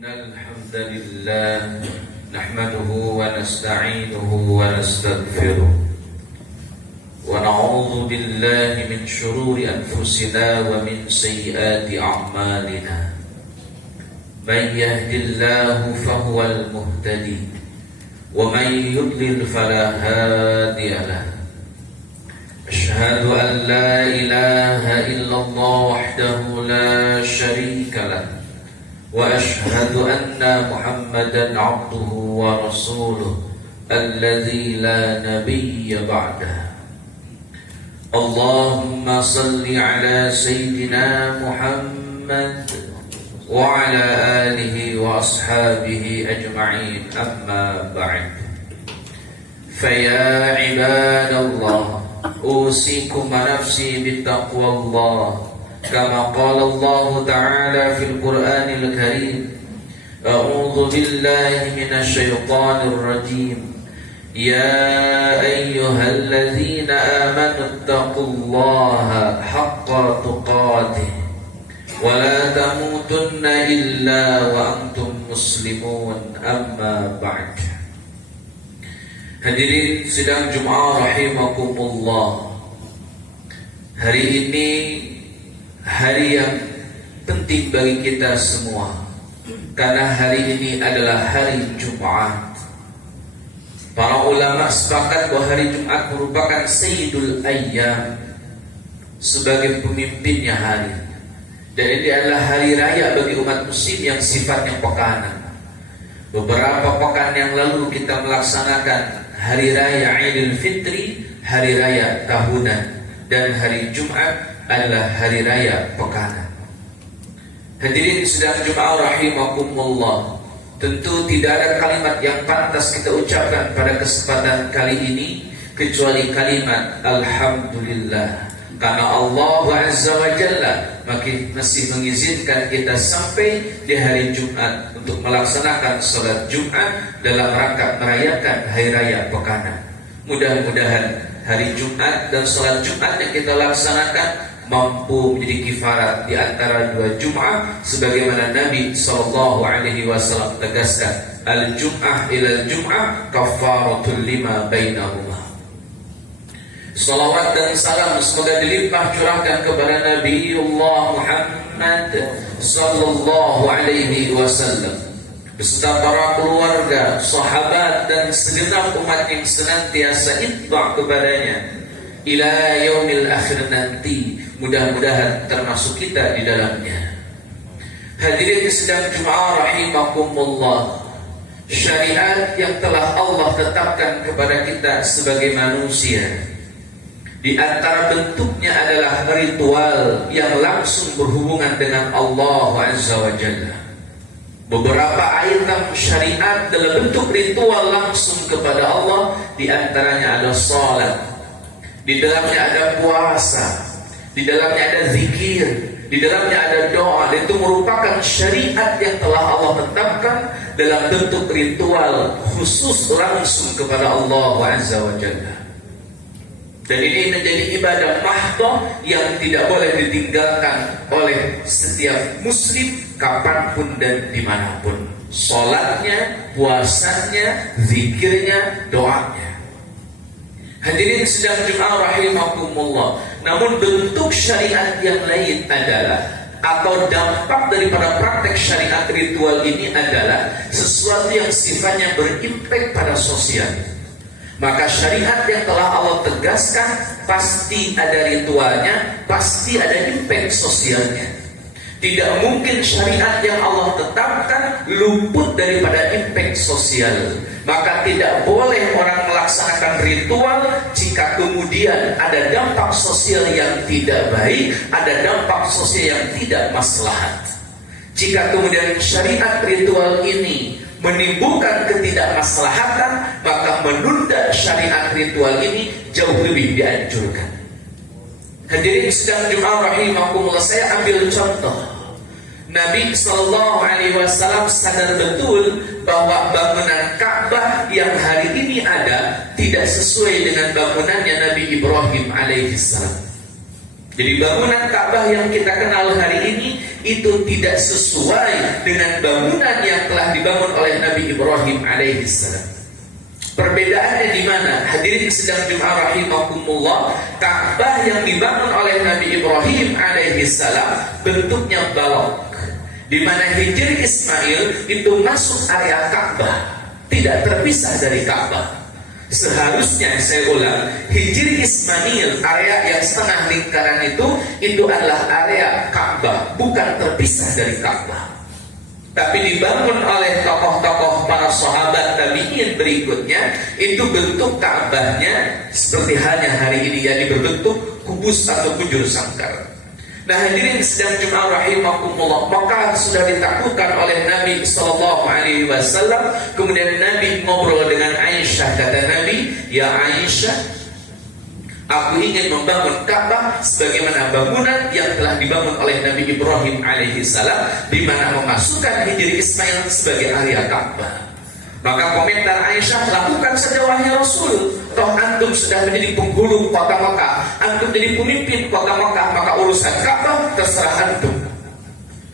إن الحمد لله نحمده ونستعينه ونستغفره ونعوذ بالله من شرور أنفسنا ومن سيئات أعمالنا من يهد الله فهو المهتدي ومن يضلل فلا هادي له أشهد أن لا إله إلا الله وحده لا شريك له وأشهد أن محمدا عبده ورسوله الذي لا نبي بعده اللهم صل على سيدنا محمد وعلى آله وأصحابه أجمعين أما بعد فيا عباد الله أوصيكم ونفسي بتقوى الله كما قال الله تعالى في القرآن الكريم أعوذ بالله من الشيطان الرجيم يا أيها الذين آمنوا اتقوا الله حق تقاته ولا تموتن إلا وأنتم مسلمون أما بعد. Hadirin sidang Jum'ah rahimakumullah. Hari ini hari yang penting bagi kita semua, karena hari ini adalah hari Jumat. Para ulama sepakat bahwa hari Jumat merupakan Sayyidul Ayyam, sebagai pemimpinnya hari. Dan ini adalah hari raya bagi umat muslim yang sifatnya pekanan. Beberapa pekan yang lalu kita melaksanakan hari raya Idul Fitri, hari raya tahunan, dan hari Jumat adalah hari raya pekanan. Hadirin sedang Jum'ah rahimakumullah, tentu tidak ada kalimat yang pantas kita ucapkan pada kesempatan kali ini kecuali kalimat Alhamdulillah, karena Allah Azza wa Jalla masih mengizinkan kita sampai di hari Jumat untuk melaksanakan sholat Jumat dalam rangka merayakan hari raya pekanan. Mudah-mudahan hari Jumat dan sholat Jumat yang kita laksanakan mampu menjadi kifarat di antara dua Jum'ah, sebagaimana Nabi SAW tegaskan, al-Jum'ah ilal Jum'ah kafaratul lima bainahuma. Salawat dan salam semoga dilimpah curahkan kepada Nabiullah Muhammad sallallahu alaihi wasallam beserta para keluarga, sahabat dan segenap umat yang senantiasa itba' kepadanya ila yaumil akhir nanti. Mudah-mudahan termasuk kita di dalamnya. Hadirin sedang Jum'ah rahimakumullah, syariat yang telah Allah tetapkan kepada kita sebagai manusia, di antara bentuknya adalah ritual yang langsung berhubungan dengan Allah Azza wa Jalla. Beberapa item syariat dalam bentuk ritual langsung kepada Allah, di antaranya ada salat, di dalamnya ada puasa, di dalamnya ada zikir, di dalamnya ada doa. Dan itu merupakan syariat yang telah Allah tetapkan dalam bentuk ritual khusus langsung kepada Allah Azza wa Jalla. Dan ini menjadi ibadah mahdoh yang tidak boleh ditinggalkan oleh setiap muslim kapanpun dan dimanapun. Salatnya, puasanya, zikirnya, doanya. Hadirin sedang Jum'ah rahimakumullah. Namun bentuk syariat yang lain adalah, atau dampak daripada praktek syariat ritual ini adalah sesuatu yang sifatnya berimpak pada sosial. Maka syariat yang telah Allah tegaskan pasti ada ritualnya, pasti ada impact sosialnya. Tidak mungkin syariat yang Allah tetapkan luput daripada impact sosial. Maka tidak boleh orang melaksanakan ritual jika kemudian ada dampak sosial yang tidak baik, ada dampak sosial yang tidak maslahat. Jika kemudian syariat ritual ini menimbulkan ketidakmaslahatan, maka menunda syariat ritual ini jauh lebih dianjurkan. Hadirin sedang Jum'ah rahimakumullah, saya ambil contoh. Nabi SAW sadar betul bahwa bangunan Ka'bah yang hari ini ada tidak sesuai dengan bangunannya Nabi Ibrahim alaihissalam. Jadi bangunan Ka'bah yang kita kenal hari ini itu tidak sesuai dengan bangunan yang telah dibangun oleh Nabi Ibrahim alaihissalam. Perbedaannya di mana? Hadirin sedang Jum'ah rahimakumullah, Ka'bah yang dibangun oleh Nabi Ibrahim alaihissalam bentuknya balok, di mana Hijri Ismail itu masuk area Ka'bah, tidak terpisah dari Ka'bah. Seharusnya, saya ulang, Hijri Ismail, area yang setengah lingkaran itu adalah area Ka'bah, bukan terpisah dari Ka'bah. Tapi dibangun oleh tokoh-tokoh para sahabat tabi'in berikutnya, itu bentuk Ka'bahnya seperti halnya hari ini, yakni berbentuk kubus atau bujur sangkar. Nah, hadirin sedang Jum'ah rahimakumullah, maka sudah ditakutkan oleh Nabi SAW. Kemudian Nabi ngobrol dengan Aisyah, kata Nabi, "Ya Aisyah, aku ingin membangun Ka'bah sebagaimana bangunan yang telah dibangun oleh Nabi Ibrahim alaihissalam, di mana memasukkan Hijri Ismail sebagai area Ka'bah." Maka komentar Aisyah, "Lakukan saja wahai Rasul, toh antum sudah menjadi penghulu kota Mekah, antum jadi pemimpin kota Mekah, maka urusan Ka'bah terserah antum."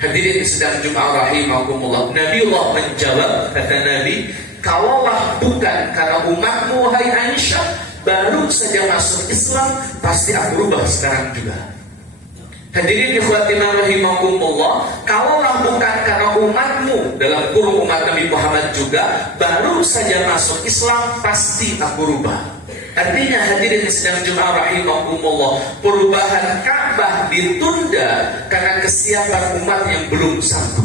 Hadirin sedang Jum'ah rahimakumullah, Nabiullah menjawab, kata Nabi, "Kalaulah bukan karena umatmu wahai Aisyah, baru saja masuk Islam, pasti aku rubah sekarang juga." Hadirin ikhwatina rahimakumullah, kalaulah bukan karena umatmu, dalam kurung umat Nabi Muhammad juga, baru saja masuk Islam, pasti aku rubah. Artinya hadirin sedang Jum'ah rahimakumullah, perubahan Ka'bah ditunda karena kesiapan umat yang belum sanggup.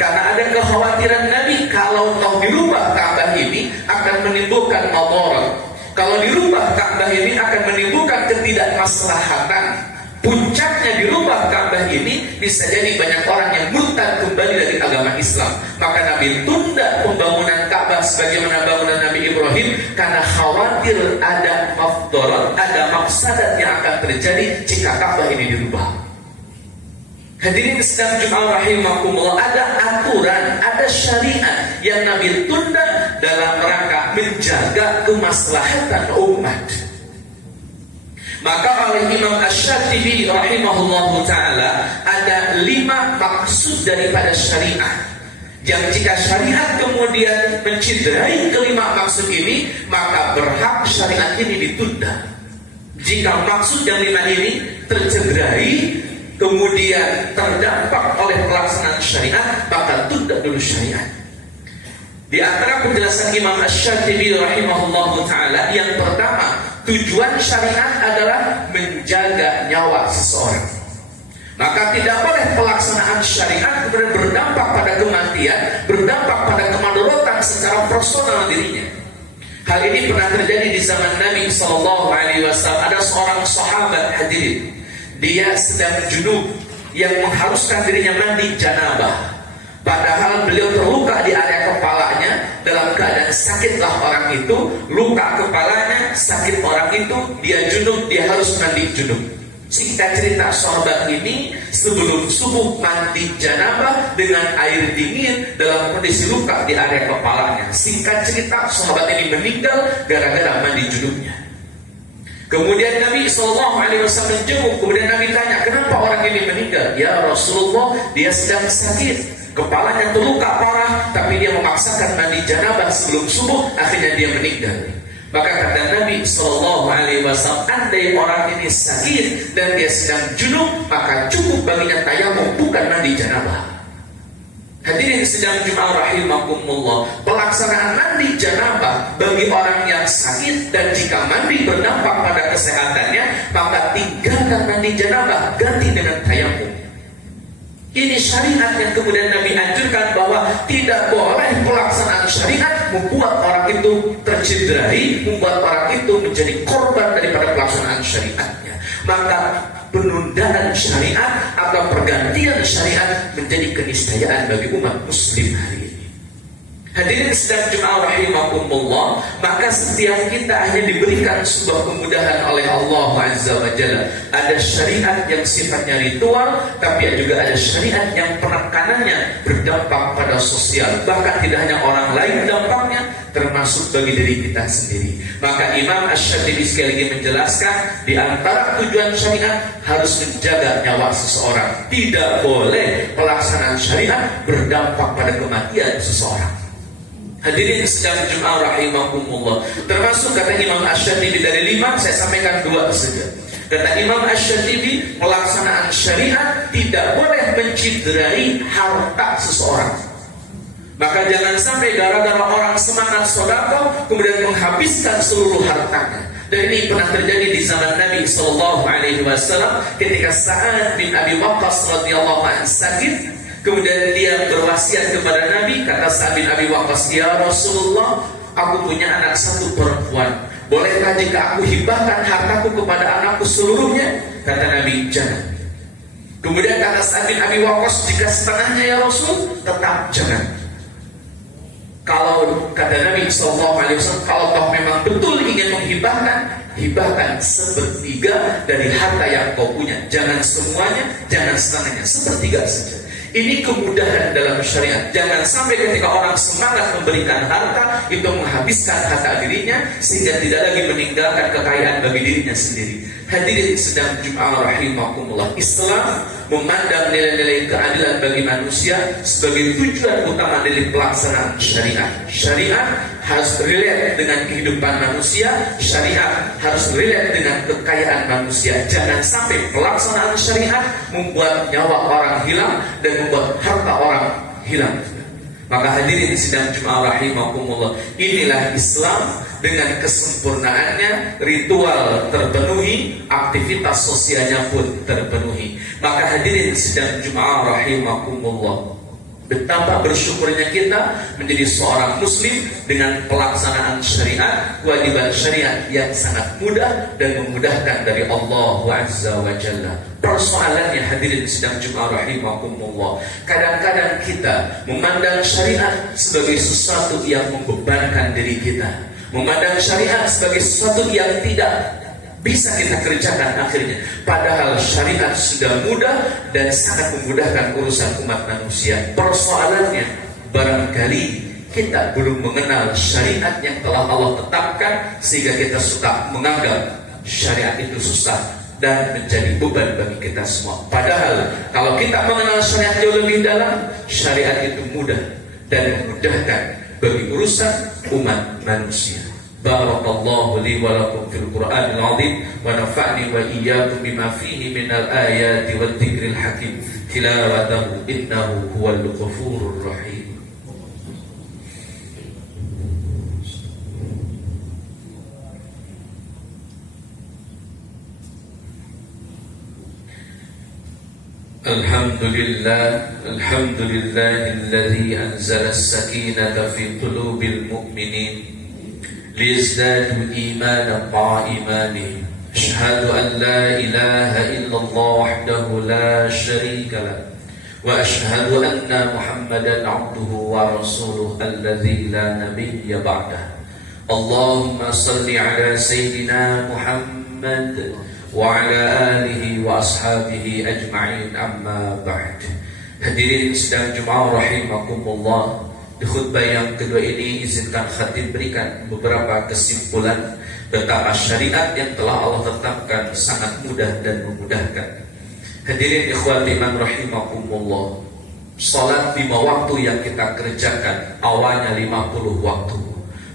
Karena ada kekhawatiran Nabi, kalau toh dirubah Ka'bah ini akan menimbulkan madarat. Kalau dirubah Ka'bah ini akan menimbulkan ketidakmaslahatan. Puncaknya dirubah Ka'bah ini bisa jadi banyak orang yang murtad kembali dari agama Islam. Maka Nabi tunda pembangunan Ka'bah sebagaimana bangunan Nabi Ibrahim, karena khawatir ada mafdarat, ada mafsadat yang akan terjadi jika Ka'bah ini dirubah. Hadirin sedang Jum'ah rahimakumullah, ada aturan, ada syariat yang Nabi tunda dalam rangka menjaga kemaslahatan umat. Maka oleh Imam Asy-Syatibi rahimahullahu ta'ala, ada 5 maksud daripada syariat, yang jika syariat kemudian menciderai kelima maksud ini, maka berhak syariat ini ditunda. Jika maksud yang 5 ini tercederai, kemudian terdampak oleh pelaksanaan syariat, maka tunda dulu syariat. Di antara penjelasan Imam Asy-Syatibi rahimahullahu ta'ala, yang pertama, tujuan syariat adalah menjaga nyawa seseorang. Maka tidak boleh pelaksanaan syariat kemudian berdampak pada kematian, berdampak pada kemadaratan secara personal dirinya. Hal ini pernah terjadi di zaman Nabi SAW. Ada seorang sahabat, hadirin, dia sedang junub yang mengharuskan dirinya mandi janabah. Padahal beliau terluka di area kepalanya, dalam keadaan sakitlah orang itu, luka kepalanya, sakit orang itu, dia junub, dia harus mandi junub. Singkat cerita, sahabat ini sebelum subuh mandi janabah dengan air dingin dalam kondisi luka di area kepalanya. Singkat cerita, sahabat ini meninggal gara-gara mandi junubnya. Kemudian Nabi SAW menjenguk, kemudian Nabi tanya, "Kenapa orang ini meninggal?" "Ya Rasulullah, dia sedang sakit, kepalanya terluka parah, tapi dia memaksakan mandi janabah sebelum subuh, akhirnya dia meninggal." Maka kata Nabi SAW, andai orang ini sakit dan dia sedang junub, maka cukup baginya tayamum, bukan mandi janabah. Hadirin sedang Jum'ah rahimakumullah, pelaksanaan mandi janabah bagi orang yang sakit, dan jika mandi berdampak pada kesehatannya, maka tinggalkan mandi janabah, ganti dengan tayamum. Ini syariat yang kemudian Nabi anjurkan, bahwa tidak boleh pelaksanaan syariat membuat orang itu tercederai, membuat orang itu menjadi korban daripada pelaksanaan syariatnya. Maka penundaan syariat atau pergantian syariat menjadi keniscayaan bagi umat muslim hari ini. Hadirin sedang Jemaah rahimakumullah, maka setiap kita hanya diberikan sebuah kemudahan oleh Allah Azza wa Jalla. Ada syariat yang sifatnya ritual, tapi juga ada syariat yang penekanannya berdampak pada sosial. Bahkan tidak hanya orang lain dampaknya, termasuk bagi diri kita sendiri. Maka Imam Asy-Syatibi sekali lagi menjelaskan, di antara tujuan syariat harus menjaga nyawa seseorang. Tidak boleh pelaksanaan syariat berdampak pada kematian seseorang. Hadirin sedang Jemaah rahimakumullah, termasuk kata Imam Asy-Syatibi dari 5, saya sampaikan 2 saja. Kata Imam Asy-Syatibi, pelaksanaan syariat tidak boleh menciderai harta seseorang. Maka jangan sampai gara-gara orang semangat sedekah kemudian menghabiskan seluruh hartanya. Dan ini pernah terjadi di zaman Nabi Sallallahu Alaihi Wasallam ketika Sa'ad bin Abi Waqqas radhiyallahu anhu sakit. Kemudian dia berwasiat kepada Nabi, kata Sa'ad bin Abi Waqqas, "Ya Rasulullah, aku punya anak 1 perempuan. Bolehkah jika aku hibahkan hartaku kepada anakku seluruhnya?" Kata Nabi, "Jangan." Kemudian kata Sa'ad bin Abi Waqqas, "Jika setengahnya ya Rasul?" "Tetap jangan." Kalau kata Nabi SAW, kalau toh memang betul ingin menghibahkan, hibahkan 1/3 dari harta yang kau punya. Jangan semuanya, jangan setengahnya, 1/3 saja. Ini kemudahan dalam syariat. Jangan sampai ketika orang semangat memberikan harta, itu menghabiskan harta dirinya, sehingga tidak lagi meninggalkan kekayaan bagi dirinya sendiri. Hadirin sedang Jemaah rahimakumullah, Islam memandang nilai-nilai keadilan bagi manusia sebagai tujuan utama dari pelaksanaan syariat. Syariat harus relate dengan kehidupan manusia, syariat harus relate dengan kekayaan manusia. Jangan sampai pelaksanaan syariat membuat nyawa orang hilang dan membuat harta orang hilang. Maka hadirin sidang Jemaah rahimakumullah, inilah Islam dengan kesempurnaannya, ritual terpenuhi, aktivitas sosialnya pun terpenuhi. Maka hadirin sidang Jemaah rahimakumullah, betapa bersyukurnya kita menjadi seorang muslim dengan pelaksanaan syariat, kewajiban syariat yang sangat mudah dan memudahkan dari Allah Azza wa Jalla. Persoalannya hadirin sedang Jemaah rahimakumullah, kadang-kadang kita memandang syariat sebagai sesuatu yang membebankan diri kita, memandang syariat sebagai sesuatu yang tidak bisa kita kerjakan akhirnya. Padahal syariat sudah mudah dan sangat memudahkan urusan umat manusia. Persoalannya, barangkali kita belum mengenal syariat yang telah Allah tetapkan, sehingga kita suka menganggap syariat itu susah dan menjadi beban bagi kita semua. Padahal kalau kita mengenal syariat jauh lebih dalam, syariat itu mudah dan memudahkan bagi urusan umat manusia. Barakallahu li wa lakum fil Qur'anil 'azim wa nafa'ni wa iyyakum bima fihi minal ayati wadh dzikril hakim. Tilawatahu innahu huwal ghafurur rahim. Alhamdulillahilladzi anzala as-sakinata fi qulubil mu'minin liyazdadu imanan ma'a imanihim. Asyhadu an la ilaha illallah wahdahu la syarika lah wa asyhadu anna Muhammadan 'abduhu wa rasuluhu alladzi la nabiyya ba'dah. Allahumma shalli 'ala sayyidina Muhammad wa ala alihi wa ashabihi ajma'in, amma ba'd. Hadirin sedang Jemaah rahimakumullah, di khutbah yang kedua ini izinkan khatib berikan beberapa kesimpulan betapa syariat yang telah Allah tetapkan sangat mudah dan memudahkan. Hadirin ikhwati man rahimakumullah, salat 5 waktu yang kita kerjakan awalnya 50 waktu.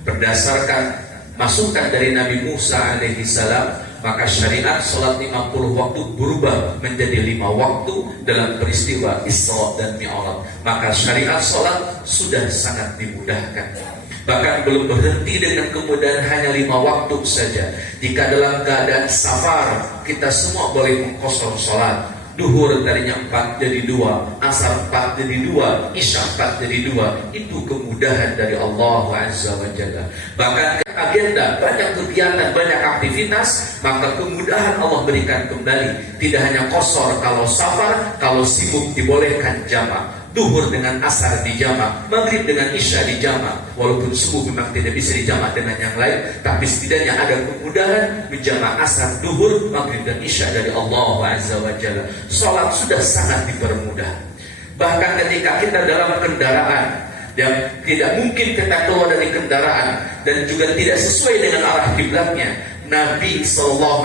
Berdasarkan masukan dari Nabi Musa alaihi salam, maka syariat salat 50 waktu berubah menjadi 5 waktu dalam peristiwa Isra dan Mi'raj. Maka syariat salat sudah sangat dimudahkan. Bahkan belum berhenti dengan kemudahan hanya 5 waktu saja. Jika dalam keadaan safar, kita semua boleh mengqashar salat. Duhur tadinya 4 jadi 2, asar 4 jadi 2, isya 4 jadi 2. Itu kemudahan dari Allah Azza wa Jalla. Bahkan agenda, banyak kegiatan, banyak aktivitas, maka kemudahan Allah berikan kembali. Tidak hanya qashar kalau safar, kalau sibuk dibolehkan jamak. duhur dengan asar dijamak, maghrib dengan isya dijamak. Walaupun subuh memang tidak bisa dijamak dengan yang lain, tapi setidaknya ada kemudahan menjamak asar, duhur, maghrib dan isya dari Allah Azza wa Jalla. Salat sudah sangat dipermudah. Bahkan ketika kita dalam kendaraan yang tidak mungkin kita keluar dari kendaraan dan juga tidak sesuai dengan arah kiblatnya, Nabi SAW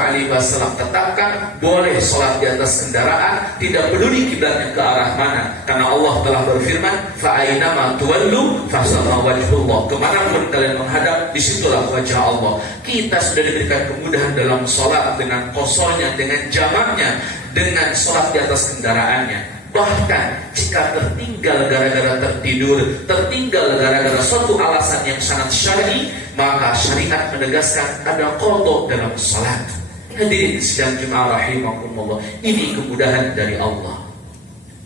tetapkan boleh sholat di atas kendaraan, tidak peduli kiblatnya ke arah mana, karena Allah telah berfirman, fa'ainama tuwallu fasamma wajhullah, kemanapun kalian menghadap, disitulah wajah Allah. Kita sudah diberikan kemudahan dalam sholat, dengan qosornya, dengan jamaknya, dengan sholat di atas kendaraannya. Bahkan jika tertinggal gara-gara tertidur, tertinggal gara-gara suatu alasan yang sangat syar'i, maka syariat menegaskan ada qadha dalam salat. Hadirin sidang Jumat rahimakumullah, ini kemudahan dari Allah.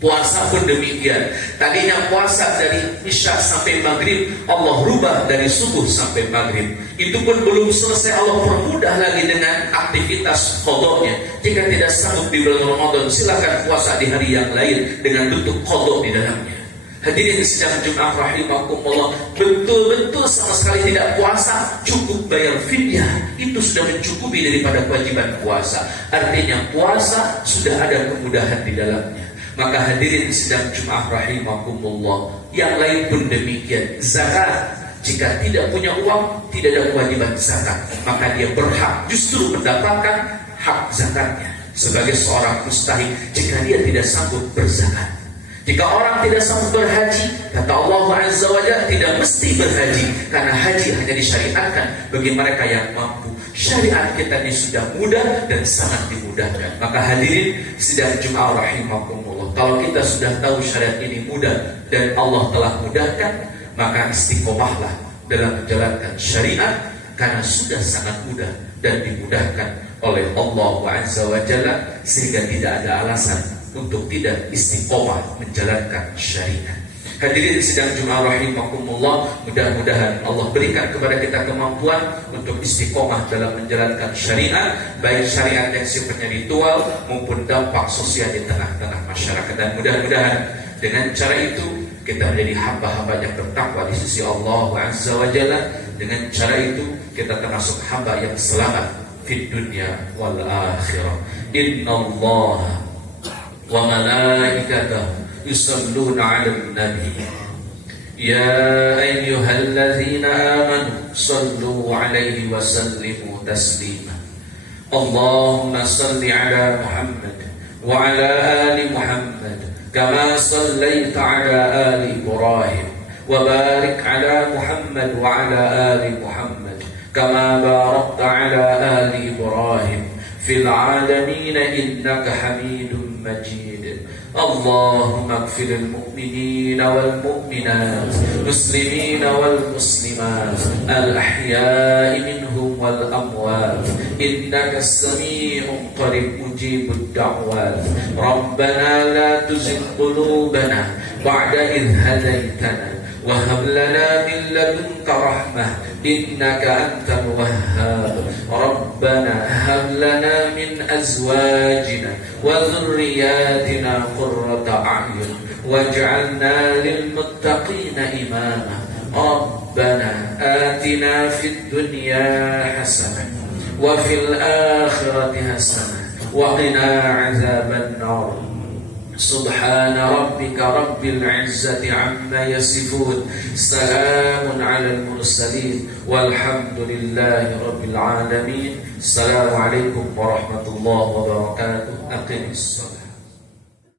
Puasa pun demikian. Tadinya puasa dari isya sampai maghrib, Allah rubah dari subuh sampai maghrib. Itu pun belum selesai, Allah permudah lagi dengan aktivitas qadanya. Jika tidak sanggup di bulan Ramadan, silakan puasa di hari yang lain dengan bentuk qada di dalamnya. Hadirin sidang Jumat rahimakumullah, betul-betul sama sekali tidak puasa, cukup bayar fidyah, itu sudah mencukupi daripada kewajiban puasa. Artinya puasa sudah ada kemudahan di dalamnya. Maka hadirin sidang Jumat rahimakumullah, yang lain pun demikian. Zakat, jika tidak punya uang, tidak ada kewajiban zakat, maka dia berhak justru mendapatkan hak zakatnya sebagai seorang mustahik jika dia tidak sanggup berzakat. Jika orang tidak sanggup berhaji, kata Allah Azza wa Jalla, tidak mesti berhaji, karena haji hanya disyariatkan bagi mereka yang mampu. Syariat kita ini sudah mudah dan sangat dimudahkan. Maka hadirin sidang Jumat rahimakumullah, kalau kita sudah tahu syariat ini mudah dan Allah telah mudahkan, maka istiqomahlah dalam menjalankan syariat, karena sudah sangat mudah dan dimudahkan oleh Allah Azza wa Jalla, sehingga tidak ada alasan untuk tidak istiqomah menjalankan syariat. Hadirin sidang Jumat rahimakumullah, mudah-mudahan Allah berikan kepada kita kemampuan untuk istiqomah dalam menjalankan syariat, baik syariat yang sifatnya ritual maupun dampak sosial di tengah-tengah masyarakat. Dan mudah-mudahan dengan cara itu kita menjadi hamba-hamba yang bertakwa di sisi Allah Azza wa Jalla. Dengan cara itu kita termasuk hamba yang selamat di dunia wal akhirah. Innallaha wa malaikatahu yusalluna 'alan nabi ya ayyuhalladzina amanu sallu 'alaihi wa sallimu taslima. Allahumma salli 'ala Muhammad wa 'ala ali Muhammad kama sallaita 'ala ali Ibrahim wa barik 'ala Muhammad wa 'ala ali Muhammad kama barakta 'ala ali Ibrahim fil 'alamin innaka Hamidum Majid. اللهم اغفر المؤمنين والمؤمنات المسلمين والمسلمات الأحياء منهم والأموات إنك السميع قريب مجيب الدعوات. ربنا لا تزغ قلوبنا بعد إذ هديتنا وهب لنا من لدنك رحمة إنك أنت الوهاب. ربنا هب لنا من أزواجنا وذرياتنا قرة أعين واجعلنا للمتقين إماما. ربنا آتنا في الدنيا حسنة وفي الآخرة حسنة وقنا عذاب النار. سبحان ربك رب العزة عما يصفون سلام على المرسلين والحمد لله رب العالمين. السلام عليكم ورحمة الله وبركاته. أقم الصلاة.